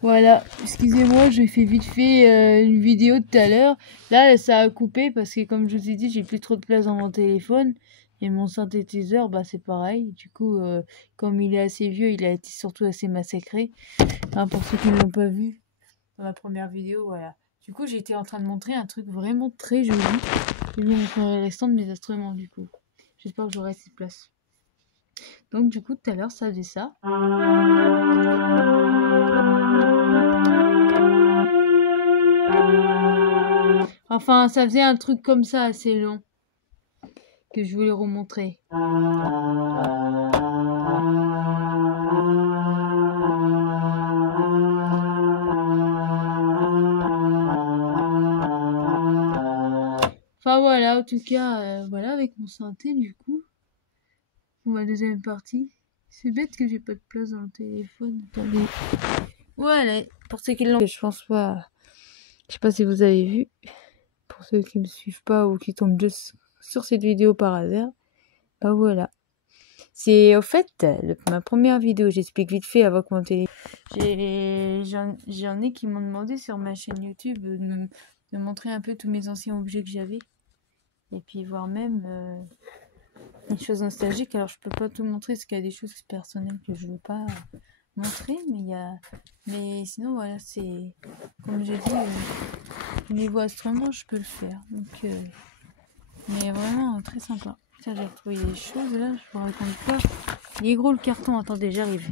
Voilà, excusez-moi, j'ai fait vite fait une vidéo tout à l'heure. Là, ça a coupé parce que comme je vous ai dit, j'ai plus trop de place dans mon téléphone. Et mon synthétiseur, bah c'est pareil. Du coup, comme il est assez vieux, il a été surtout assez massacré. Hein, pour ceux qui ne l'ont pas vu dans ma première vidéo, voilà. Du coup, j'étais en train de montrer un truc vraiment très joli. Je vais vous montrer le restant de mes instruments du coup. J'espère que j'aurai assez de place. Donc du coup, tout à l'heure, ça faisait ça. Enfin, ça faisait un truc comme ça assez long que je voulais remontrer. Enfin voilà, en tout cas, voilà avec mon synthé du coup. Pour ma deuxième partie. C'est bête que j'ai pas de place dans le téléphone. Attendez. Voilà, pour ceux qui l'ont, je pense pas. Je sais pas si vous avez vu. Pour ceux qui me suivent pas ou qui tombent juste sur cette vidéo par hasard. Bah voilà. C'est au fait ma première vidéo, j'explique vite fait avec mon téléphone. J'en ai qui m'ont demandé sur ma chaîne YouTube de montrer un peu tous mes anciens objets que j'avais. Et puis voire même des choses nostalgiques. Alors je peux pas tout montrer parce qu'il y a des choses personnelles que je veux pas montrer. Mais sinon voilà, c'est comme j'ai dit, niveau instrument je peux le faire. Donc mais vraiment très sympa. Tiens, j'ai retrouvé des choses là, je vous raconte pas. Il est gros le carton, attendez, j'arrive.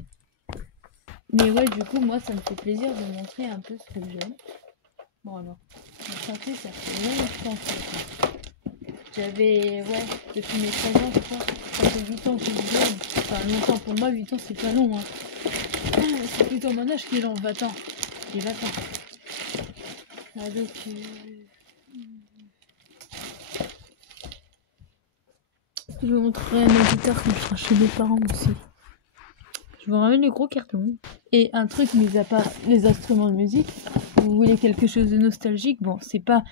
Mais ouais, du coup, moi, ça me fait plaisir de montrer un peu ce que j'aime. Bon, alors, la santé, ça fait longtemps que j'avais, ouais, depuis mes 13 ans, je crois. Ça fait 8 ans que je joue. Enfin, longtemps pour moi, 8 ans, c'est pas long, hein. C'est plutôt mon âge qui est long, 20 ans. J'ai 20 ans. Ah, donc, je vous montrerai ma guitare quand je serai chez mes parents aussi. Je vous ramène les gros cartons. Et un truc, mis à part les instruments de musique, vous voulez quelque chose de nostalgique, bon, c'est pas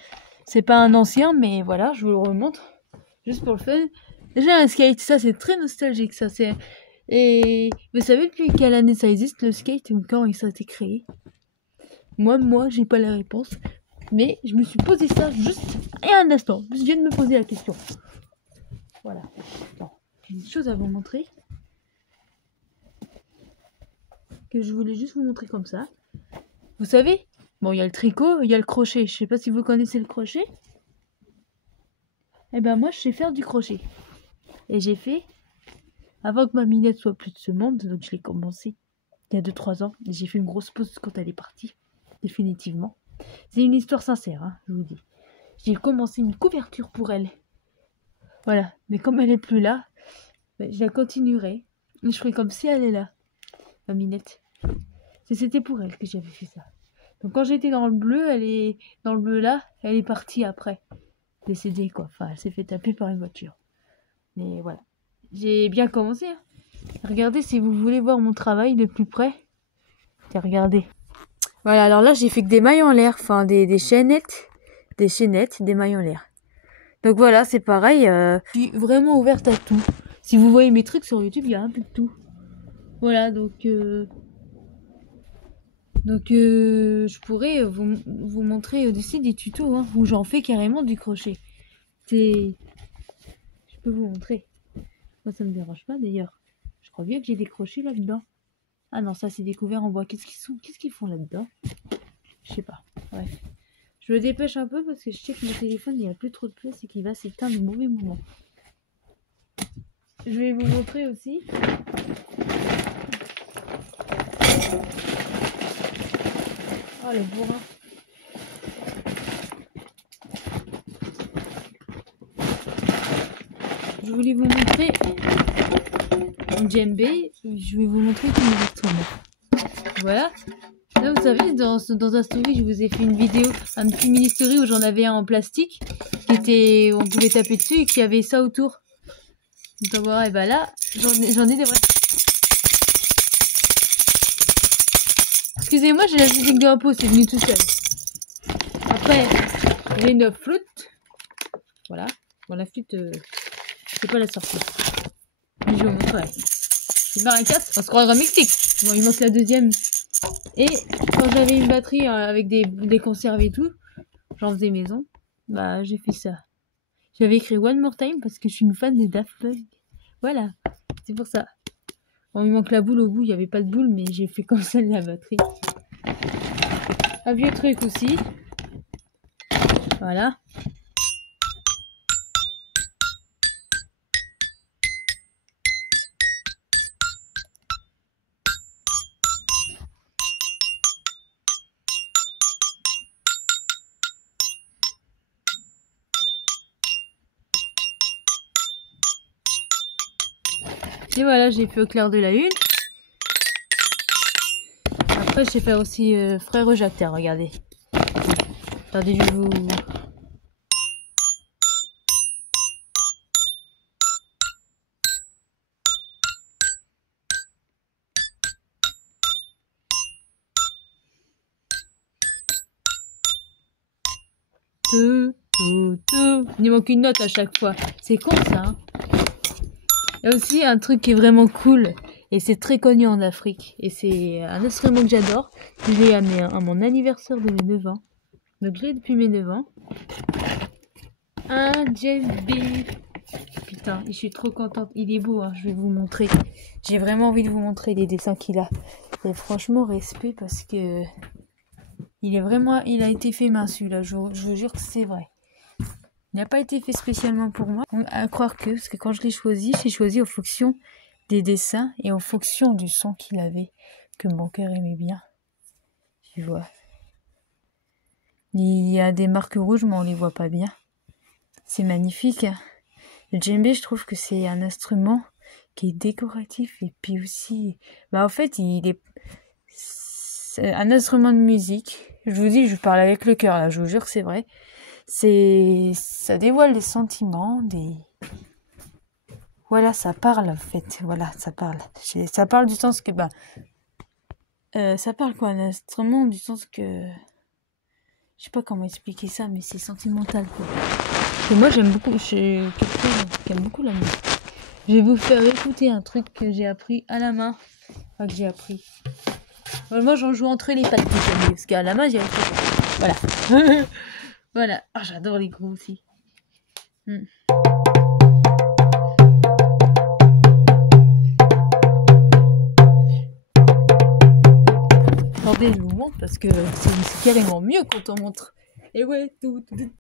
un ancien, mais voilà, je vous le remontre, juste pour le fun. Déjà un skate, ça c'est très nostalgique, ça c'est... Et vous savez depuis quelle année ça existe le skate ou quand ça a été créé? Moi, j'ai pas la réponse, mais je me suis posé ça juste un instant, je viens de me poser la question. Voilà. Bon, j'ai une chose à vous montrer que je voulais juste vous montrer comme ça. Vous savez, bon, il y a le tricot, il y a le crochet. Je sais pas si vous connaissez le crochet. Eh ben moi, je sais faire du crochet. Et j'ai fait, avant que ma minette soit plus de ce monde, donc je l'ai commencé il y a 2-3 ans. J'ai fait une grosse pause quand elle est partie, définitivement. C'est une histoire sincère, hein, je vous dis. J'ai commencé une couverture pour elle. Voilà, mais comme elle est plus là, ben, je la continuerai. Et je ferai comme si elle est là, ma minette. C'était pour elle que j'avais fait ça. Donc quand j'étais dans le bleu, elle est partie après. Décédée quoi. Enfin, elle s'est fait taper par une voiture. Mais voilà. J'ai bien commencé. Hein. Regardez si vous voulez voir mon travail de plus près. Tiens, regardez. Voilà, alors là j'ai fait que des mailles en l'air. Enfin, des chaînettes. Des chaînettes, des mailles en l'air. Donc voilà, c'est pareil. Je suis vraiment ouverte à tout. Si vous voyez mes trucs sur YouTube, il y a un peu de tout. Voilà, donc je pourrais vous montrer aussi des tutos hein, où j'en fais carrément du crochet. Je peux vous montrer. Moi, ça me dérange pas d'ailleurs. Je crois bien que j'ai des crochets là-dedans. Ah non, ça c'est des couverts en bois. Qu'est-ce qu'ils font là-dedans? Je sais pas. Bref. Je me dépêche un peu parce que je sais que mon téléphone il n'y a plus trop de place et qu'il va s'éteindre au mauvais moment. Je vais vous montrer aussi. Ah le bourrin. Je voulais vous montrer mon djembé. Je vais vous montrer tous mes instruments. Voilà. Là, vous savez, dans un story, je vous ai fait une vidéo, un petit mini story où j'en avais un en plastique, où on pouvait taper dessus et qui avait ça autour. Donc voilà, et ben là, j'en ai des vrais. Excusez-moi, j'ai la musique de l'impôt, c'est venu tout seul. Après, j'ai une flûte. Voilà. Bon, la flûte, c'est pas la sortie. Je vais vous montrer. C'est pas un 4, on se croirait au Mexique. Bon, il manque la deuxième. Et quand j'avais une batterie avec des conserves et tout, j'en faisais maison, bah j'ai fait ça. J'avais écrit One More Time parce que je suis une fan des Daft Punk. Voilà, c'est pour ça. Bon, il manque la boule au bout, il n'y avait pas de boule, mais j'ai fait comme ça la batterie. Un vieux truc aussi. Voilà. Et voilà, j'ai fait au clair de la lune. Après, je sais faire aussi frère Jacques, regardez. Attendez, je vous... Il manque une note à chaque fois. C'est con ça. Hein. Il y a aussi un truc qui est vraiment cool. Et c'est très connu en Afrique. Et c'est un instrument que j'adore. Je l'ai amené à mon anniversaire de mes 9 ans. Donc je l'ai depuis mes 9 ans. Un djembé. Putain, je suis trop contente. Il est beau, hein. Je vais vous montrer. J'ai vraiment envie de vous montrer les dessins qu'il a. Et franchement, respect parce que... Il a été fait main celui-là. Je vous jure que c'est vrai. Il n'a pas été fait spécialement pour moi. À croire que, parce que quand je l'ai choisi, j'ai choisi en fonction des dessins et en fonction du son qu'il avait, que mon cœur aimait bien. Tu vois. Il y a des marques rouges, mais on les voit pas bien. C'est magnifique. Le djembé, je trouve que c'est un instrument qui est décoratif et puis aussi... Bah en fait, c'est un instrument de musique. Je vous dis, je parle avec le cœur là, je vous jure que c'est vrai. Ça dévoile des sentiments, voilà, ça parle en fait, voilà, ça parle. Ça parle du sens que, ça parle quoi, un instrument du sens que, je sais pas comment expliquer ça, mais c'est sentimental quoi. Et moi j'aime beaucoup, je suis quelqu'un qui aime beaucoup la musique. Je vais vous faire écouter un truc que j'ai appris à la main, enfin que j'ai appris. Moi j'en joue entre les pattes, parce qu'à la main j'y arrive pas. Voilà. Voilà. Ah, j'adore les gros aussi. Attendez, je vous montre parce que c'est carrément mieux quand on montre. Et ouais, tout.